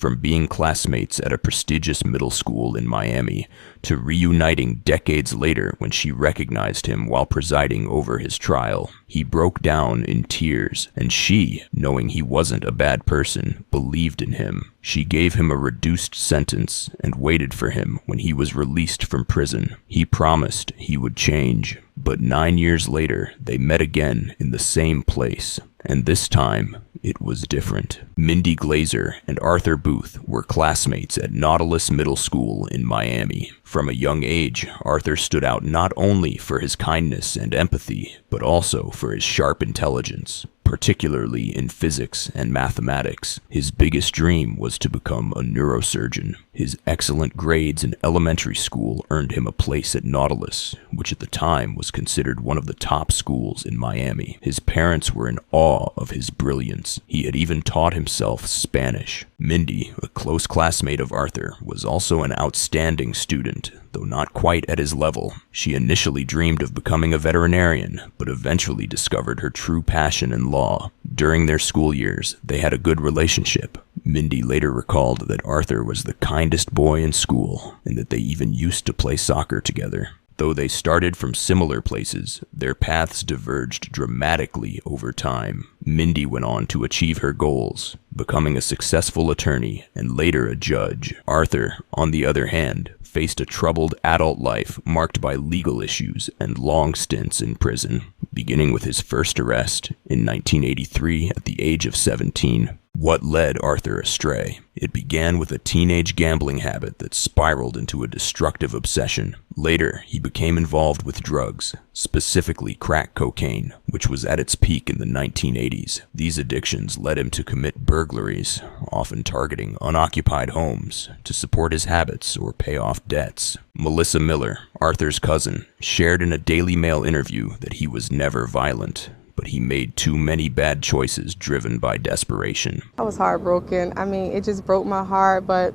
from being classmates at a prestigious middle school in Miami to reuniting decades later when she recognized him while presiding over his trial. He broke down in tears, and she, knowing he wasn't a bad person, believed in him. She gave him a reduced sentence and waited for him when he was released from prison. He promised he would change, but 9 years later, they met again in the same place, and this time, it was different. Mindy Glazer and Arthur Booth were classmates at Nautilus Middle School in Miami. From a young age, Arthur stood out not only for his kindness and empathy, but also for his sharp intelligence, particularly in physics and mathematics. His biggest dream was to become a neurosurgeon. His excellent grades in elementary school earned him a place at Nautilus, which at the time was considered one of the top schools in Miami. His parents were in awe of his brilliance. He had even taught himself Spanish. Mindy, a close classmate of Arthur, was also an outstanding student, though not quite at his level. She initially dreamed of becoming a veterinarian, but eventually discovered her true passion in law. During their school years, they had a good relationship. Mindy later recalled that Arthur was the kindest boy in school, and that they even used to play soccer together. Though they started from similar places, their paths diverged dramatically over time. Mindy went on to achieve her goals, becoming a successful attorney and later a judge. Arthur, on the other hand, faced a troubled adult life marked by legal issues and long stints in prison, beginning with his first arrest in 1983 at the age of 17. What led Arthur astray? It began with a teenage gambling habit that spiraled into a destructive obsession. Later, he became involved with drugs, specifically crack cocaine, which was at its peak in the 1980s. These addictions led him to commit burglaries, often targeting unoccupied homes, to support his habits or pay off debts. Melissa Miller, Arthur's cousin, shared in a Daily Mail interview that he was never violent, but he made too many bad choices driven by desperation. I was heartbroken. I mean, it just broke my heart, but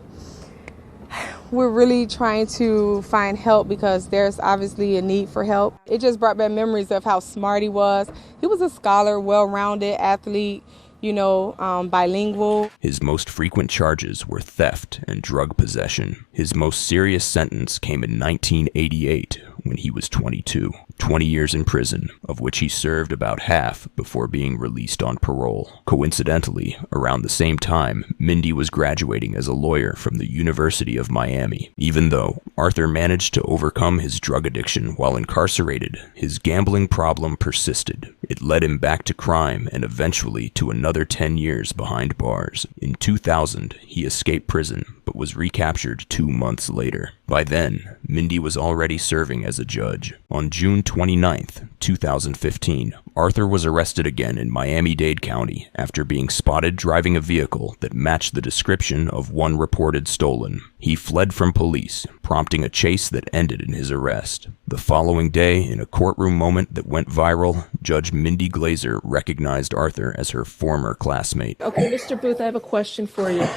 we're really trying to find help because there's obviously a need for help. It just brought back memories of how smart he was. He was a scholar, well-rounded athlete, bilingual. His most frequent charges were theft and drug possession. His most serious sentence came in 1988 when he was 22. 20 years in prison, of which he served about half before being released on parole. Coincidentally, around the same time, Mindy was graduating as a lawyer from the University of Miami. Even though Arthur managed to overcome his drug addiction while incarcerated, his gambling problem persisted. It led him back to crime and eventually to another 10 years behind bars. In 2000, he escaped prison, but was recaptured 2 months later. By then, Mindy was already serving as a judge. On June 29th, 2015, Arthur was arrested again in Miami-Dade County after being spotted driving a vehicle that matched the description of one reported stolen. He fled from police, prompting a chase that ended in his arrest. The following day, in a courtroom moment that went viral, Judge Mindy Glazer recognized Arthur as her former classmate. Okay, Mr. Booth, I have a question for you.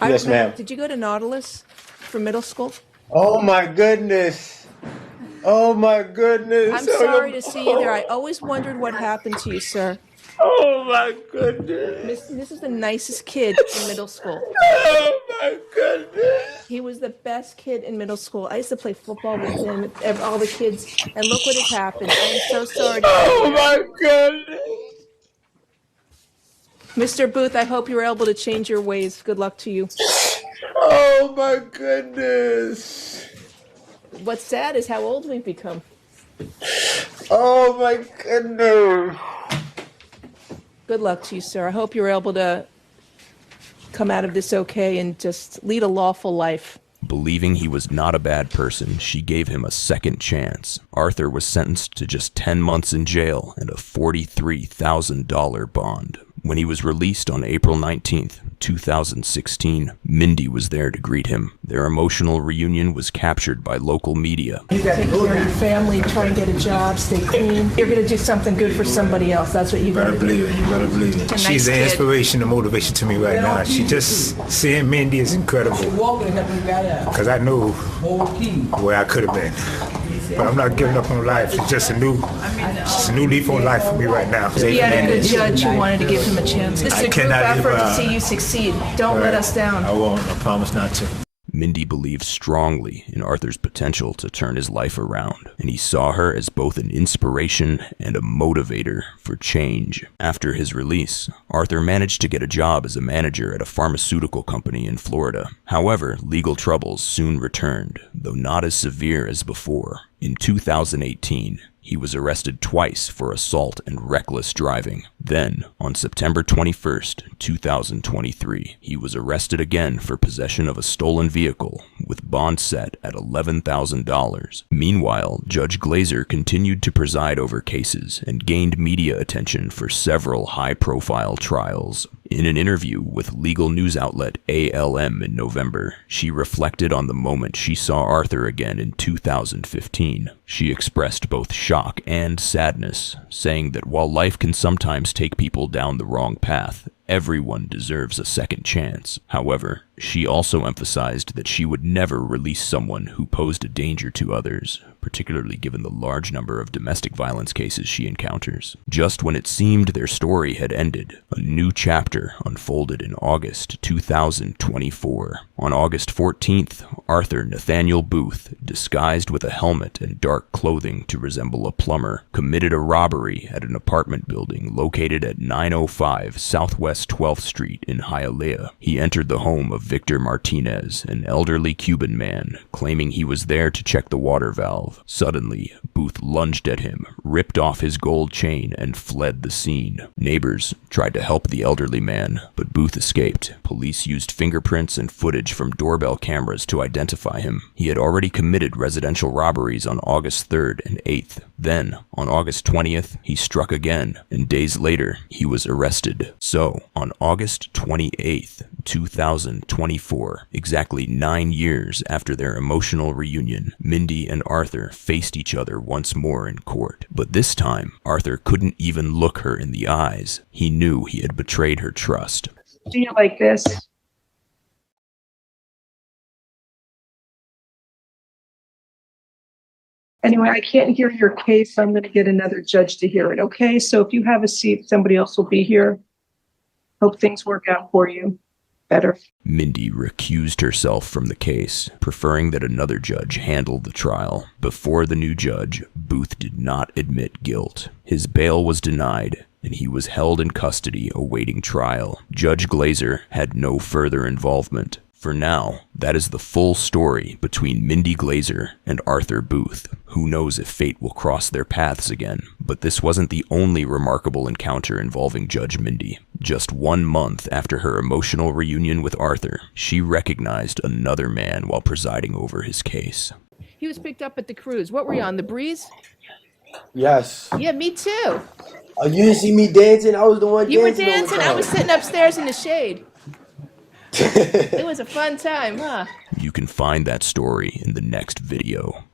Yes, ma'am. Did you go to Nautilus for middle school? Oh my goodness. Oh my goodness. I'm sorry to see you there. I always wondered what happened to you, sir. Oh my goodness. This is the nicest kid in middle school. Oh my goodness. He was the best kid in middle school. I used to play football with him, all the kids, and look what has happened. I'm so sorry to see Oh you. my goodness. Mr. Booth, I hope you were able to change your ways. Good luck to you. Oh my goodness. What's sad is how old we've become. Oh my goodness. Good luck to you, sir. I hope you're able to come out of this okay and just lead a lawful life. Believing he was not a bad person, she gave him a second chance. Arthur was sentenced to just 10 months in jail and a $43,000 bond. When he was released on April 19th, 2016, Mindy was there to greet him. Their emotional reunion was captured by local media. You got to take care of your family, try and get a job, stay clean. You're going to do something good for somebody else. That's what you got to believe it. You better believe it. She's an inspiration and motivation to me right now. She just seeing Mindy is incredible. Because I know where I could have been. but I'm not giving up on life. It's just a new leaf on life for me right now. If you had a good judge who wanted to give him a chance. This is a group effort to see you succeed. Don't let us down. I won't. I promise not to. Mindy believed strongly in Arthur's potential to turn his life around, and he saw her as both an inspiration and a motivator for change. After his release, Arthur managed to get a job as a manager at a pharmaceutical company in Florida. However, legal troubles soon returned, though not as severe as before. In 2018, he was arrested twice for assault and reckless driving. Then, on September 21st, 2023, he was arrested again for possession of a stolen vehicle, with bond set at $11,000. Meanwhile, Judge Glazer continued to preside over cases and gained media attention for several high-profile trials. In an interview with legal news outlet ALM in November, she reflected on the moment she saw Arthur again in 2015. She expressed both shock and sadness, saying that while life can sometimes take people down the wrong path, everyone deserves a second chance. However, she also emphasized that she would never release someone who posed a danger to others, particularly given the large number of domestic violence cases she encounters. Just when it seemed their story had ended, a new chapter unfolded in August 2024. On August 14th, Arthur Nathaniel Booth, disguised with a helmet and dark clothing to resemble a plumber, committed a robbery at an apartment building located at 905 Southwest 12th Street in Hialeah. He entered the home of Victor Martinez, an elderly Cuban man, claiming he was there to check the water valve. Suddenly, Booth lunged at him, ripped off his gold chain, and fled the scene. Neighbors tried to help the elderly man, but Booth escaped. Police used fingerprints and footage from doorbell cameras to identify him. He had already committed residential robberies on August 3rd and 8th. Then, on August 20th, he struck again, and days later, he was arrested. So, on August 28th, 2024, exactly 9 years after their emotional reunion, Mindy and Arthur faced each other once more in court. But this time, Arthur couldn't even look her in the eyes. He knew he had betrayed her trust. Do you like this? Anyway, I can't hear your case. I'm going to get another judge to hear it. Okay, so if you have a seat, somebody else will be here. Hope things work out for you better. Mindy recused herself from the case, preferring that another judge handle the trial. Before the new judge, Booth did not admit guilt. His bail was denied, and he was held in custody awaiting trial. Judge Glazer had no further involvement. For now, that is the full story between Mindy Glazer and Arthur Booth. Who knows if fate will cross their paths again? But this wasn't the only remarkable encounter involving Judge Mindy. Just 1 month after her emotional reunion with Arthur, she recognized another man while presiding over his case. He was picked up at the cruise. What were you on, the breeze? Yes. Yeah, me too. Oh, you didn't see me dancing? I was the one You were dancing. dancing. I was sitting upstairs in the shade. It was a fun time, huh? You can find that story in the next video.